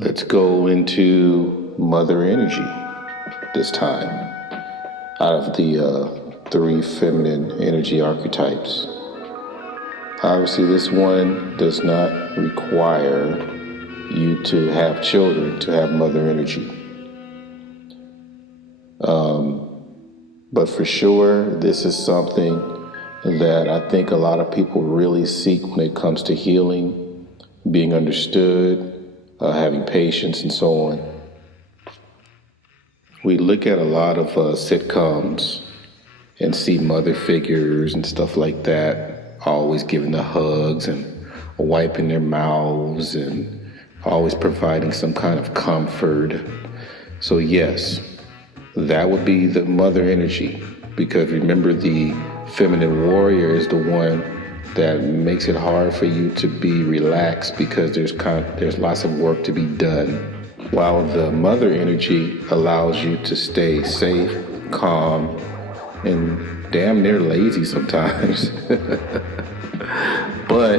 Let's go into mother energy this time. Out of the three feminine energy archetypes. Obviously, this one does not require you to have children to have mother energy. But for sure, this is something that I think a lot of people really seek when it comes to healing, being understood, having patience, and so on. We look at a lot of sitcoms and see mother figures and stuff like that, always giving the hugs and wiping their mouths and always providing some kind of comfort. So yes, that would be the mother energy, because remember, the feminine warrior is the one that makes it hard for you to be relaxed because there's lots of work to be done, while the mother energy allows you to stay safe, calm, and damn near lazy sometimes. But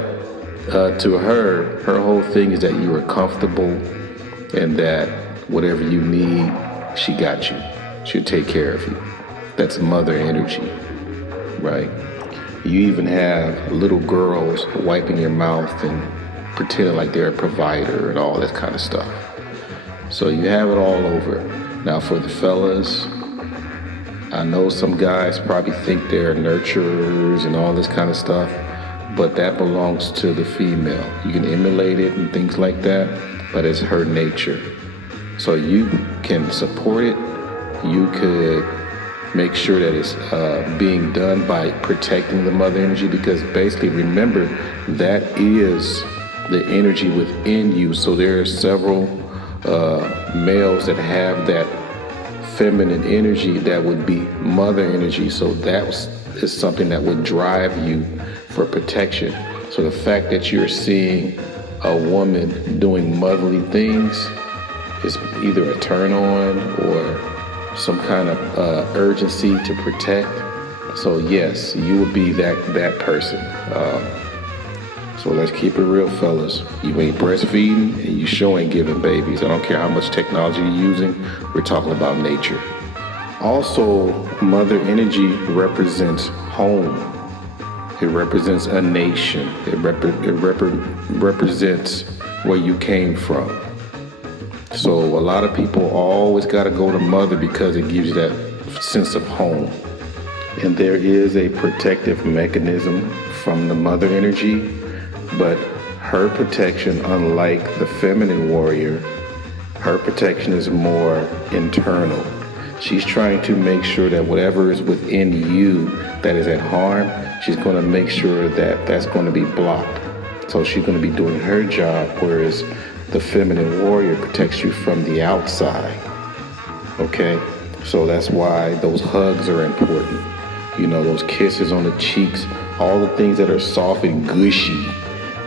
to her whole thing is that you are comfortable and that whatever you need, she got you. She'll take care of you. That's mother energy, right? You even have little girls wiping your mouth and pretending like they're a provider and all that kind of stuff. So you have it all over. Now for the fellas, I know some guys probably think they're nurturers and all this kind of stuff, but that belongs to the female. You can emulate it and things like that, but it's her nature. So you can support it. You could make sure that it's being done by protecting the mother energy, because basically, remember, that is the energy within you. So there are several males that have that feminine energy that would be mother energy. So that is something that would drive you for protection. So the fact that you're seeing a woman doing motherly things is either a turn on or some kind of urgency to protect. So yes, you would be that person. So let's keep it real, fellas. You ain't breastfeeding and you sure ain't giving babies. I don't care how much technology you're using. We're talking about nature. Also, mother energy represents home. It represents a nation. It represents where you came from. So a lot of people always got to go to mother because it gives you that sense of home. And there is a protective mechanism from the mother energy, but her protection, unlike the feminine warrior, her protection is more internal. She's trying to make sure that whatever is within you that is at harm, she's going to make sure that that's going to be blocked. So she's going to be doing her job, whereas the feminine warrior protects you from the outside. Okay? So that's why those hugs are important. You know, those kisses on the cheeks, all the things that are soft and gushy.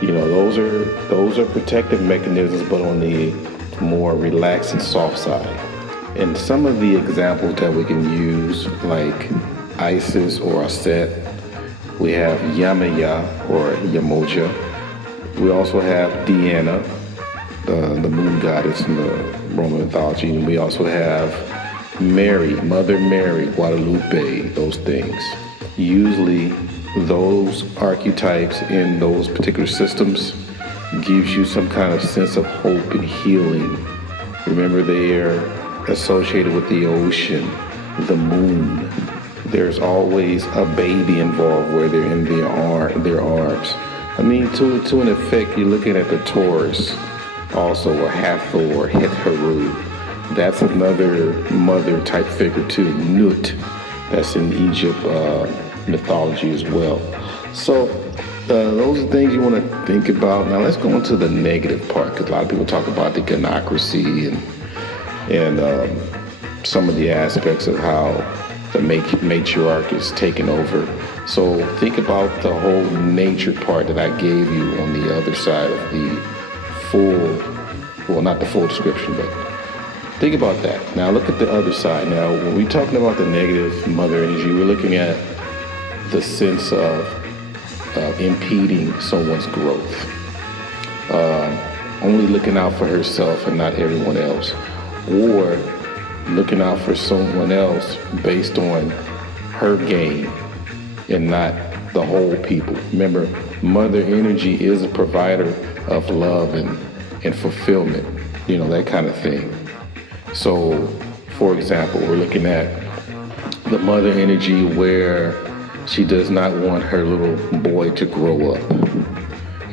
You know, those are protective mechanisms, but on the more relaxed and soft side. And some of the examples that we can use, like Isis or Aset, we have Yamaya or Yamoja. We also have Diana, the moon goddess in the Roman mythology. And we also have Mary, Mother Mary, Guadalupe, those things. Usually those archetypes in those particular systems gives you some kind of sense of hope and healing. Remember, they are associated with the ocean, the moon. There's always a baby involved where they're in their arms. I mean, to an effect, you're looking at the Taurus also, or Hathor, or Hetharu. That's another mother type figure too, Nut. That's in Egypt mythology as well. So those are things you want to think about. Now let's go into the negative part, because a lot of people talk about the gynocracy and some of the aspects of how the matriarch is taking over. So think about the whole nature part that I gave you on the other side of the full, well, not the full description, but think about that. Now look at the other side. Now when we're talking about the negative mother energy, we're looking at the sense of impeding someone's growth. only looking out for herself and not everyone else, or looking out for someone else based on her gain and not the whole people. Remember, mother energy is a provider of love and fulfillment, that kind of thing. So, for example, we're looking at the mother energy where she does not want her little boy to grow up.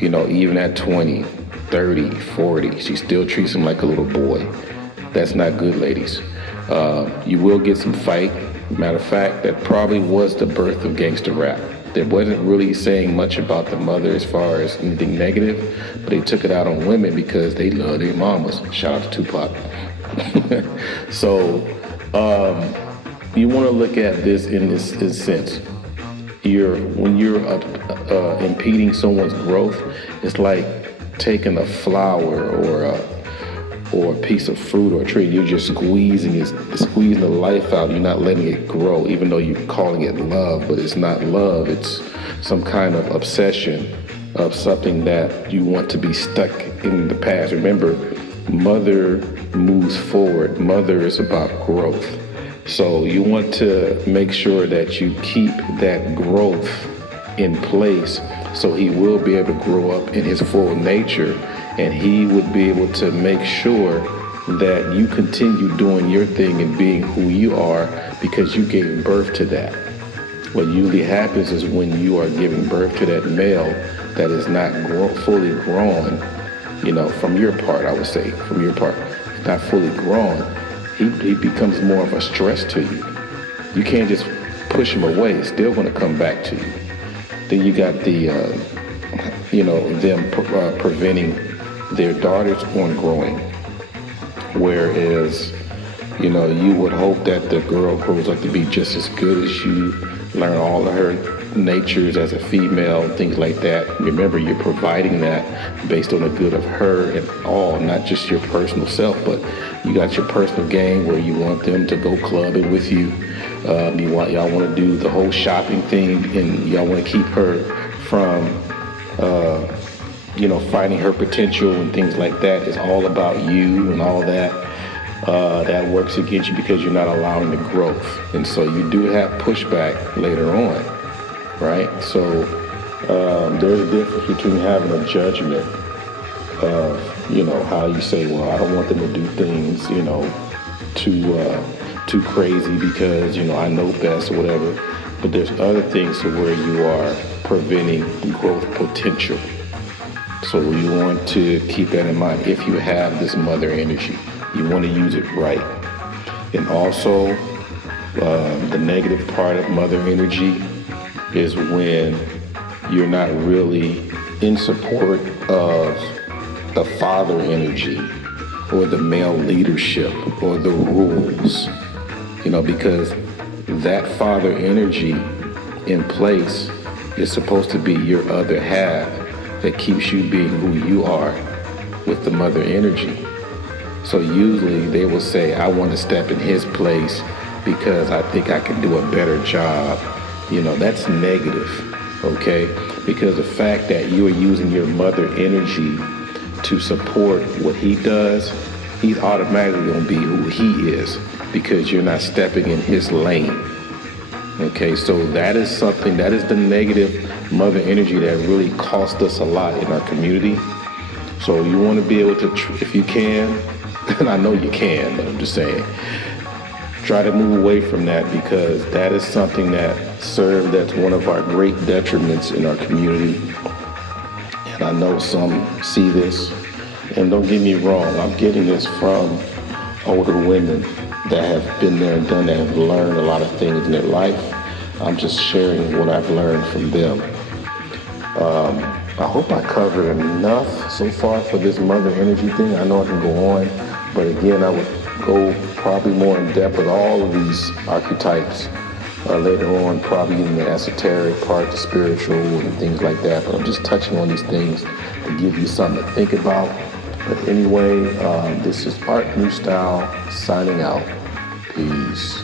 Even at 20, 30, 40, she still treats him like a little boy. That's not good, ladies. You will get some fight. Matter of fact, that probably was the birth of gangster rap. They wasn't really saying much about the mother as far as anything negative, but they took it out on women because they love their mamas. Shout out to Tupac. So you want to look at this in this sense. When you're impeding someone's growth, it's like taking a flower or a piece of fruit or a tree. You're just squeezing the life out. You're not letting it grow, even though you're calling it love, but it's not love. It's some kind of obsession of something that you want to be stuck in the past. Remember, mother moves forward. Mother is about growth. So you want to make sure that you keep that growth in place so he will be able to grow up in his full nature, and he would be able to make sure that you continue doing your thing and being who you are because you gave birth to that. What usually happens is when you are giving birth to that male that is not fully grown, from your part, I would say, from your part, not fully grown, he becomes more of a stress to you. You can't just push him away. It's still going to come back to you. Then you got them preventing their daughters on growing. Whereas, you would hope that the girl grows up to be just as good as you, learn all of her natures as a female, things like that. Remember, you're providing that based on the good of her and all, not just your personal self, but you got your personal game where you want them to go clubbing with you. Y'all want to do the whole shopping thing, and y'all want to keep her from, finding her potential and things like that. It's all about you and all that. That works against you because you're not allowing the growth. And so you do have pushback later on, right? So there's a difference between having a judgment of, how you say, well, I don't want them to do things, too crazy because, I know best or whatever. But there's other things to where you are preventing growth potential. So you want to keep that in mind if you have this mother energy. You want to use it right. And also, the negative part of mother energy is when you're not really in support of the father energy or the male leadership or the rules, because that father energy in place is supposed to be your other half that keeps you being who you are with the mother energy. So usually they will say, I want to step in his place because I think I can do a better job. That's negative, okay? Because the fact that you are using your mother energy to support what he does, he's automatically going to be who he is because you're not stepping in his lane. Okay, so that is the negative mother energy that really cost us a lot in our community. So you want to be able to, if you can, and I know you can, but I'm just saying, try to move away from that because that is something that's one of our great detriments in our community. And I know some see this, and don't get me wrong, I'm getting this from older women that have been there and done that, have learned a lot of things in their life. I'm just sharing what I've learned from them. I hope I covered enough so far for this mother energy thing. I know I can go on, but again, I would go probably more in depth with all of these archetypes later on, probably in the esoteric part, the spiritual and things like that. But I'm just touching on these things to give you something to think about. But anyway, this is Art New Style signing out. Peace.